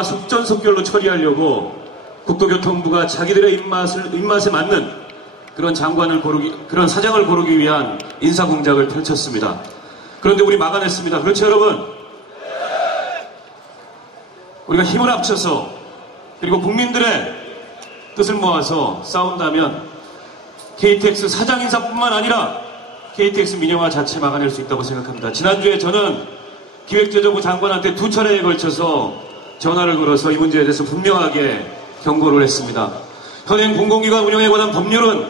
민영화 속전속결로 처리하려고 국토교통부가 자기들의 입맛에 맞는 그런 그런 사장을 고르기 위한 인사공작을 펼쳤습니다. 그런데 우리 막아냈습니다. 그렇죠, 여러분? 우리가 힘을 합쳐서 그리고 국민들의 뜻을 모아서 싸운다면 KTX 사장 인사뿐만 아니라 KTX 민영화 자체 막아낼 수 있다고 생각합니다. 지난주에 저는 기획재정부 장관한테 2차례에 걸쳐서 전화를 걸어서 이 문제에 대해서 분명하게 경고를 했습니다. 현행 공공기관 운영에 관한 법률은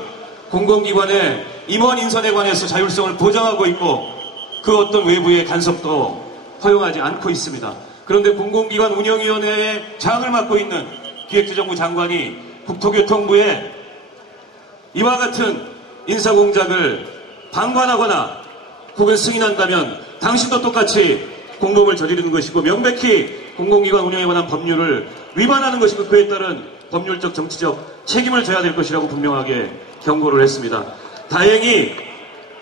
공공기관의 임원 인선에 관해서 자율성을 보장하고 있고 그 어떤 외부의 간섭도 허용하지 않고 있습니다. 그런데 공공기관 운영위원회의 장을 맡고 있는 기획재정부 장관이 국토교통부에 이와 같은 인사공작을 방관하거나 혹은 승인한다면 당신도 똑같이 공범을 저지르는 것이고 명백히 공공기관 운영에 관한 법률을 위반하는 것이고 그에 따른 법률적 정치적 책임을 져야 될 것이라고 분명하게 경고를 했습니다. 다행히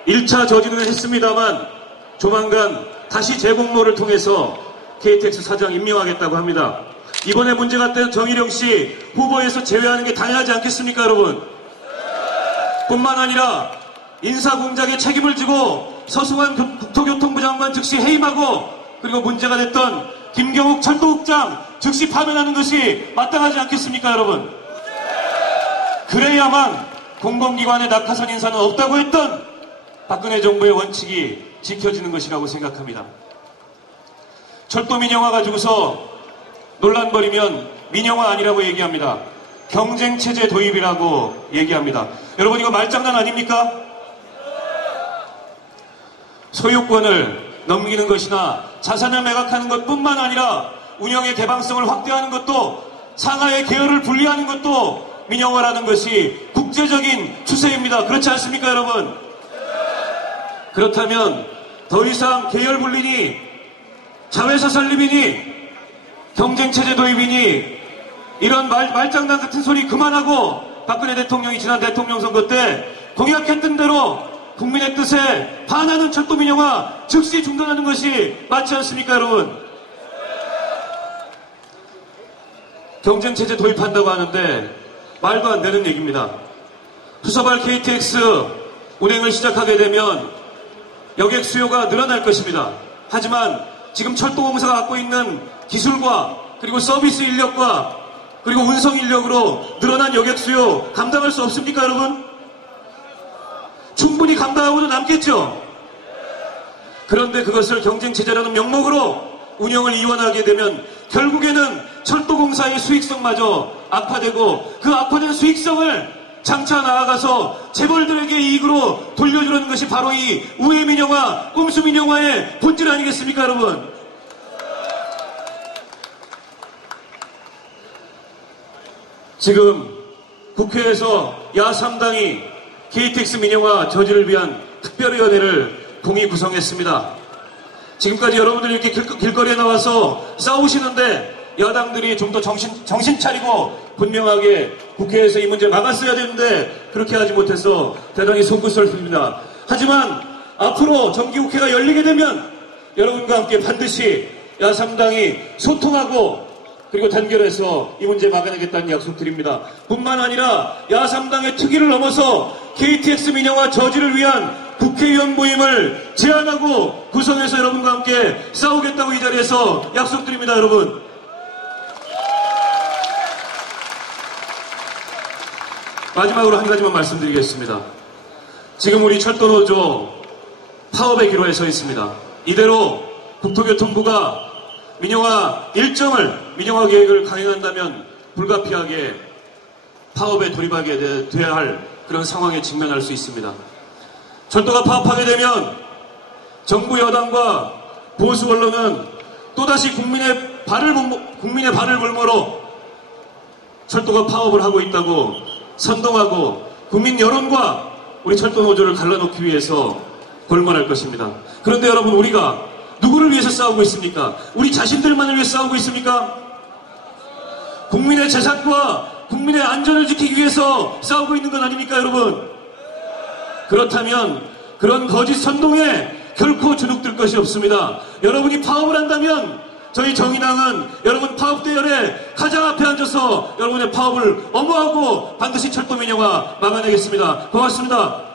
1차 저지는 했습니다만 조만간 다시 재공모를 통해서 KTX 사장 임명하겠다고 합니다. 이번에 문제가 된 정일영 씨 후보에서 제외하는 게 당연하지 않겠습니까, 여러분? 뿐만 아니라 인사공작에 책임을 지고 서승환 국토교통부 장관 즉시 해임하고 그리고 문제가 됐던 김경욱 철도국장 즉시 파면하는 것이 마땅하지 않겠습니까, 여러분? 그래야만 공공기관의 낙하산 인사는 없다고 했던 박근혜 정부의 원칙이 지켜지는 것이라고 생각합니다. 철도 민영화 가지고서 논란 벌이면 민영화 아니라고 얘기합니다. 경쟁체제 도입이라고 얘기합니다. 여러분 이거 말장난 아닙니까? 소유권을 넘기는 것이나 자산을 매각하는 것뿐만 아니라 운영의 개방성을 확대하는 것도 상하의 계열을 분리하는 것도 민영화라는 것이 국제적인 추세입니다. 그렇지 않습니까, 여러분? 그렇다면 더 이상 계열 분리니 자회사 설립이니 경쟁체제 도입이니 이런 말장난 같은 소리 그만하고 박근혜 대통령이 지난 대통령 선거 때 공약했던 대로 국민의 뜻에 반하는 철도 민영화 즉시 중단하는 것이 맞지 않습니까, 여러분? 경쟁체제 도입한다고 하는데 말도 안 되는 얘기입니다. 수서발 KTX 운행을 시작하게 되면 여객 수요가 늘어날 것입니다. 하지만 지금 철도공사가 갖고 있는 기술과 그리고 서비스 인력과 그리고 운송 인력으로 늘어난 여객 수요 감당할 수 없습니까, 여러분? 충분히 감당하고도 남겠죠? 그런데 그것을 경쟁체제라는 명목으로 운영을 이원하게 되면 결국에는 철도공사의 수익성마저 악화되고 그 악화된 수익성을 장차 나아가서 재벌들에게 이익으로 돌려주려는 것이 바로 이 우회 민영화, 꼼수 민영화의 본질 아니겠습니까, 여러분? 지금 국회에서 야3당이 KTX 민영화 저지를 위한 특별위원회를 동의 구성했습니다. 지금까지 여러분들 이렇게 길거리에 나와서 싸우시는데 야당들이 좀 더 정신 차리고 분명하게 국회에서 이 문제 막았어야 되는데 그렇게 하지 못해서 대단히 속구설입니다. 하지만 앞으로 정기국회가 열리게 되면 여러분과 함께 반드시 야3당이 소통하고 그리고 단결해서 이 문제 막아내겠다는 약속드립니다. 뿐만 아니라 야3당의 특위를 넘어서 KTX 민영화 저지를 위한 국회의원 모임을 제안하고 구성해서 여러분과 함께 싸우겠다고 이 자리에서 약속드립니다, 여러분. 마지막으로 한 가지만 말씀드리겠습니다. 지금 우리 철도노조 파업의 기로에 서 있습니다. 이대로 국토교통부가 민영화 계획을 강행한다면 불가피하게 파업에 돌입하게 돼야 할 그런 상황에 직면할 수 있습니다. 철도가 파업하게 되면 정부 여당과 보수 언론은 또다시 국민의 발을 물모로 철도가 파업을 하고 있다고 선동하고 국민 여론과 우리 철도 노조를 갈라놓기 위해서 골몰할 것입니다. 그런데 여러분, 우리가 누구를 위해서 싸우고 있습니까? 우리 자신들만을 위해 싸우고 있습니까? 국민의 재산과 국민의 안전을 지키기 위해서 싸우고 있는 건 아닙니까, 여러분? 그렇다면 그런 거짓 선동에 결코 주눅들 것이 없습니다. 여러분이 파업을 한다면 저희 정의당은 여러분 파업 대열에 가장 앞에 앉아서 여러분의 파업을 엄호하고 반드시 철도 민영화 막아내겠습니다. 고맙습니다.